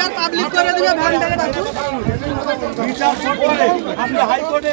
বিচার পাবলিক করে দিবে ভ্যানটাকে ডাকুন বিচার করে আপনি হাইকোর্টে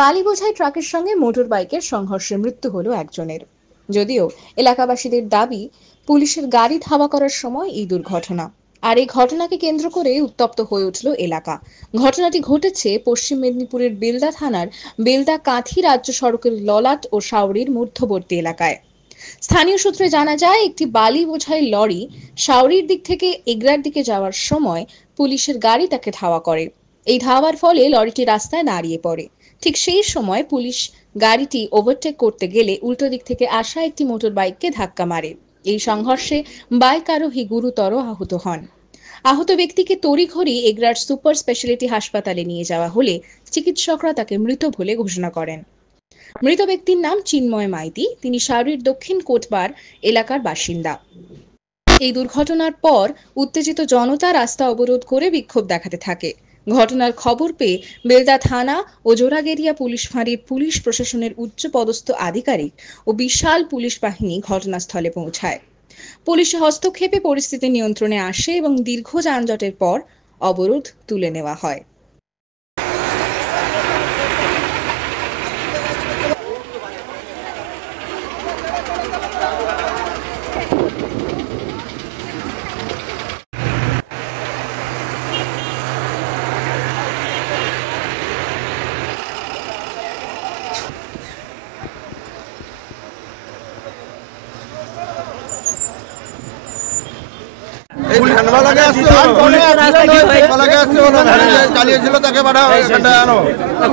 বালি বোঝাই ট্রাকের সঙ্গে মোটর বাইকের সংঘর্ষে মৃত্যু হলো একজনের। যদিও এলাকাবাসীদের দাবি পুলিশের গাড়ি ধাওয়া করার সময় এই দুর্ঘটনা। আর এই ঘটনাকে কেন্দ্র করে উত্তপ্ত হয়ে উঠল এলাকা। ঘটনাটি ঘটেছে পশ্চিম মেদিনীপুরের বেলদা থানার বেলদা কাঁথি রাজ্য সড়কের ললাট ও শাওড়ির মধ্যবর্তী এলাকায়। স্থানীয় সূত্রে জানা যায়, একটি বালি বোঝাই লরি শাওড়ির দিক থেকে এগরার দিকে যাওয়ার সময় পুলিশের গাড়ি তাকে ধাওয়া করে। এই ধাওয়ার ফলে লরিটি রাস্তায় দাঁড়িয়ে পড়ে। ঠিক সেই সময় পুলিশ গাড়িটি ওভারটেক করতে গেলে উল্টো দিক থেকে আসা একটি মোটর বাইককে ধাক্কা মারে। এই সংঘর্ষে বাইক আরোহী গুরুতর আহত হন। আহত ব্যক্তিকে তড়িঘড়ি এগরার সুপার স্পেশালিটি হাসপাতালে নিয়ে যাওয়া হলে চিকিৎসকরা তাকে মৃত বলে ঘোষণা করেন। মৃত ব্যক্তির নাম চিন্ময় মাইতি। তিনি শাওড়ির দক্ষিণ কোটবার এলাকার বাসিন্দা। এই দুর্ঘটনার পর উত্তেজিত জনতা রাস্তা অবরোধ করে বিক্ষোভ দেখাতে থাকে। ঘটনার খবর পেয়ে বেলদা থানা ও জোড়াগেরিয়া পুলিশ ফাঁড়ির পুলিশ প্রশাসনের উচ্চপদস্থ আধিকারিক ও বিশাল পুলিশ বাহিনী ঘটনাস্থলে পৌঁছায়। পুলিশের হস্তক্ষেপে পরিস্থিতি নিয়ন্ত্রণে আসে এবং দীর্ঘ যানজটের পর অবরোধ তুলে নেওয়া হয়।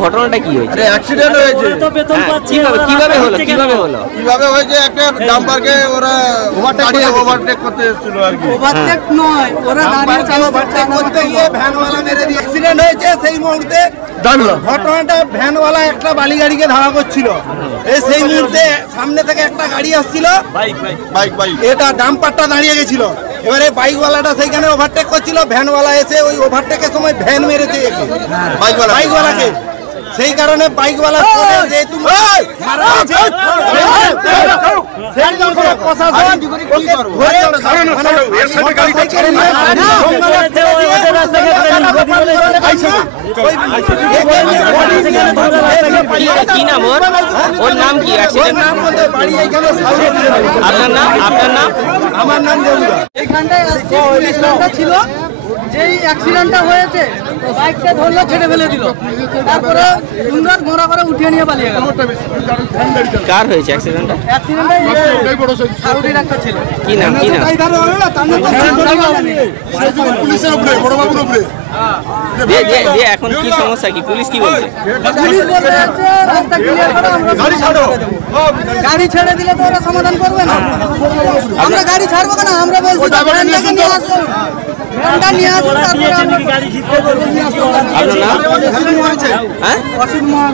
ঘটনাটা কি হয়েছে? অ্যাক্সিডেন্ট হয়েছে। কিভাবে হলো? একটা ডাম্পারকে ওরা ওভারটেক করতে এসেছিল আর কি। ওভারটেক নয়, ওরা ওভারটেক করতে গিয়ে ভ্যানওয়ালা মেরে দিয়ে অ্যাক্সিডেন্ট হয়েছে। সেই মুহূর্তে ঘটনাটা ভ্যানওয়ালা একটা বালি গাড়িকে ধাওয়া করছিল। সেই মুহূর্তে সামনে থেকে একটা গাড়ি আসছিল, বাইক এটা ডাম্পারটা দাঁড়িয়ে গেছিল। এবারে বাইকওয়ালাটা সেইখানে ওভারটেক করছিল, ভ্যানওয়ালা এসে ওই ওভারটেকের সময় ভ্যান মেরেছে বাইকওয়ালাকে। সেই কারণে বাইকওয়ালা যেহেতু কি নাম ওর নাম কি? আপনার নাম? আমার নাম এইখানটায় ছিল। যেই অ্যাক্সিডেন্টটা হয়েছে বাইকটা ধরলো, ছেড়ে ফেলে দিল, তারপরে সুন্দর ঘোড়া করে উঠিয়ে নিয়ে পালিয়ে গেল। কার হয়েছে অ্যাক্সিডেন্টটা? শাওড়ির একটা ছিল। কি নাম? পুলিশের উপরে বড়বাবুর উপরে এখন কি সমস্যা, কি পুলিশ কি বলছে? পুলিশ বলে যাচ্ছে রাস্তা ক্লিয়ার করো, গাড়ি ছেড়ে দিলে তো ওরা সমাধান করবে না। আমরা গাড়ি ছাড়বো কেন? আমরা বলছি ভ্যানটাকে নিয়ে আসুন, ভ্যানটা নিয়ে আসুন, তারপরে আমরা গাড়ি জিততে বলবো। আপনার নাম? অসিত মহান।